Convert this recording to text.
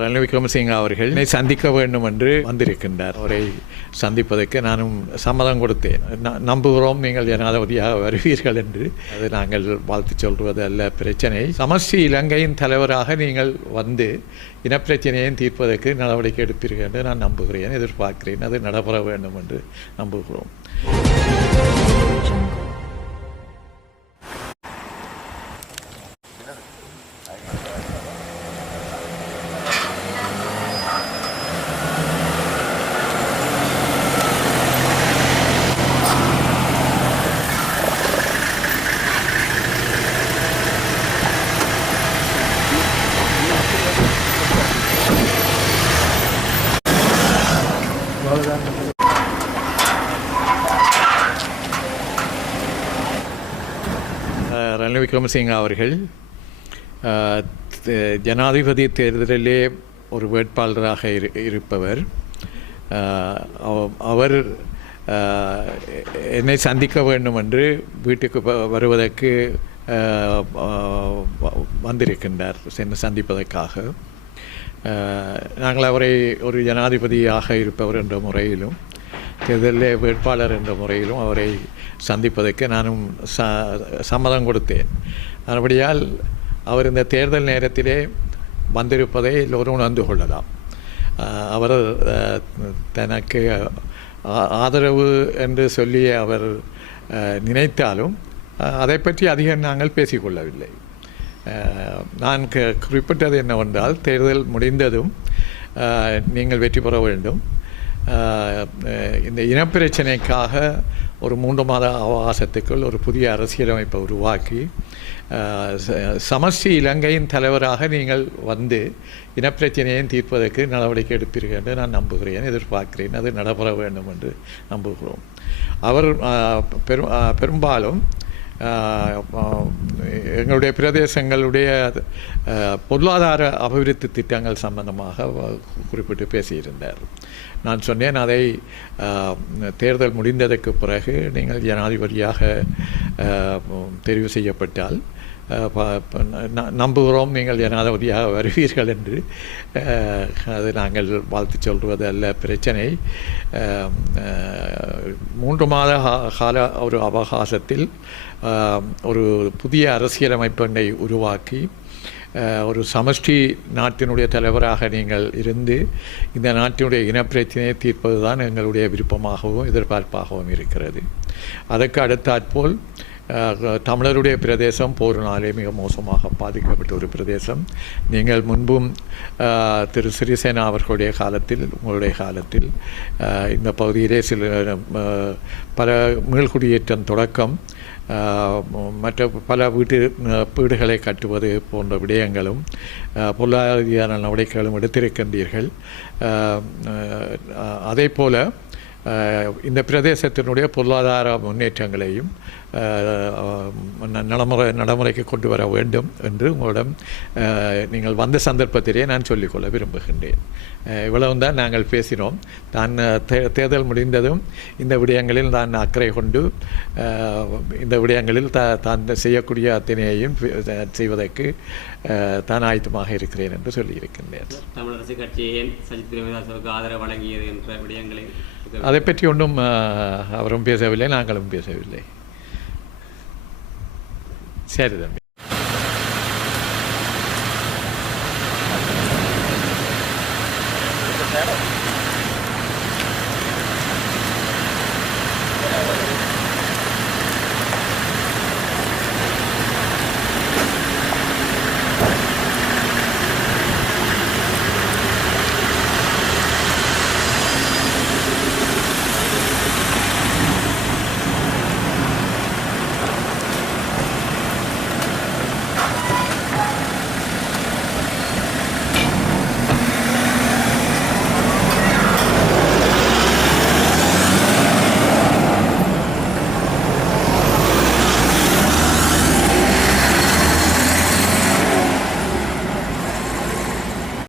ரணில் விக்ரமசிங்க அவர்கள் என்னை சந்திக்க வேண்டும் என்று வந்திருக்கின்றார். அவரை சந்திப்பதற்கு நானும் சம்மதம் கொடுத்தேன். நம்புகிறோம் நீங்கள் ஜனாதிபதியாக வருவீர்கள் என்று. அது நாங்கள் வாழ்த்து சொல்வது அல்ல பிரச்சனை. சமஷ்டி இலங்கையின் தலைவராக நீங்கள் வந்து இனப்பிரச்சனையை தீர்ப்பதற்கு நடவடிக்கை எடுப்பீர்கள் என்று நான் நம்புகிறேன், எதிர்பார்க்கிறேன். அது நடைபெற வேண்டும் என்று நம்புகிறோம். ரணில் விக்ரமசிங்க அவர்கள் ஜனாதிபதி தேர்தலிலே ஒரு வேட்பாளராக இருப்பவர். அவர் என்னை சந்திக்க வேண்டும் என்று வீட்டுக்கு வருவதற்கு வந்திருக்கின்றார், சென்று சந்திப்பதற்காக. நாங்கள் அவரை ஒரு ஜனாதிபதியாக இருப்பவர் என்ற முறையிலும் தேர்தலில் வேட்பாளர் என்ற முறையிலும் அவரை சந்திப்பதற்கு நானும் சம்மதம் கொடுத்தேன். அதுபடியால் அவர் இந்த தேர்தல் நேரத்திலே வந்திருப்பதை எல்லோரும் உணர்ந்து கொள்ளலாம். அவர் தனக்கு ஆதரவு என்று சொல்லி அவர் நினைத்தாலும் அதை பற்றி அதிகம் நாங்கள் பேசிக்கொள்ளவில்லை. நான் குறிப்பிட்டது என்னவென்றால், தேர்தல் முடிந்ததும் நீங்கள் வெற்றி பெற வேண்டும், இந்த இனப்பிரச்சனைக்காக ஒரு 3 மாத அவகாசத்துக்குள் ஒரு புதிய அரசியலமைப்பை உருவாக்கி சமஷ்டி இலங்கையின் தலைவராக நீங்கள் வந்து இனப்பிரச்சனையை தீர்ப்பதற்கு நடவடிக்கை எடுப்பீர்கள் என்று நான் நம்புகிறேன், எதிர்பார்க்கிறேன். அது நடைபெற வேண்டும் என்று நம்புகிறோம். அவர் பெரும்பாலும் எங்களுடைய பிரதேசங்களுடைய பொருளாதார அபிவிருத்தி திட்டங்கள் சம்பந்தமாக குறிப்பிட்டு பேசியிருந்தார். நான் சொன்னேன், அதை தேர்தல் முடிந்ததற்கு பிறகு நீங்கள் ஜனாதிபதியாக தெரிவு செய்யப்பட்டால் நம்புகிறோம் நீங்கள் ஜனாதிபதியாக வருவீர்கள் என்று. அது நாங்கள் வாழ்த்து சொல்வது அல்ல பிரச்சனை. 3 மாத கால ஒரு அவகாசத்தில் ஒரு புதிய அரசியலமைப்பை உருவாக்கி ஒரு சமஷ்டி நாட்டினுடைய தலைவராக நீங்கள் இருந்து இந்த நாட்டினுடைய இனப்பிரச்சனையை தீர்ப்பது தான் எங்களுடைய விருப்பமாகவும் எதிர்பார்ப்பாகவும் இருக்கிறது. அதற்கு அடுத்தாற்போல் தமிழருடைய பிரதேசம் போரினாலே மிக மோசமாக பாதிக்கப்பட்ட ஒரு பிரதேசம். நீங்கள் முன்பும் திரு சிறிசேனா அவர்களுடைய காலத்தில், உங்களுடைய காலத்தில் இந்த பகுதியிலே சில பல மீள்குடியேற்றம் தொடக்கம் மற்ற பல வீடுகளை கட்டுவது போன்ற விடயங்களும் பொருளாதார நடவடிக்கைகளும் எடுத்திருக்கின்றீர்கள். அதே போல இந்த பிரதேசத்தினுடைய பொருளாதார முன்னேற்றங்களையும் நடைமுறைக்கு கொண்டு வர வேண்டும் என்று உங்களிடம் நீங்கள் வந்த சந்தர்ப்பத்திலே நான் சொல்லிக்கொள்ள விரும்புகின்றேன். இவ்வளவு தான் நாங்கள் பேசினோம். தான் தேர்தல் முடிந்ததும் இந்த விடயங்களில் நான் அக்கறை கொண்டு இந்த விடயங்களில் தான் செய்யக்கூடிய அத்தனையையும் செய்வதற்கு தான் ஆயத்தமாக இருக்கிறேன் என்று சொல்லியிருக்கின்றேன். தமிழரசு கட்சியின் சஜித் பிரேமதாசவுக்கு ஆதரவு வழங்கியது என்ற விடயங்களை அதை பற்றி ஒன்றும் அவரும் பேசவில்லை, நாங்களும் பேசவில்லை. சரி தம்பி.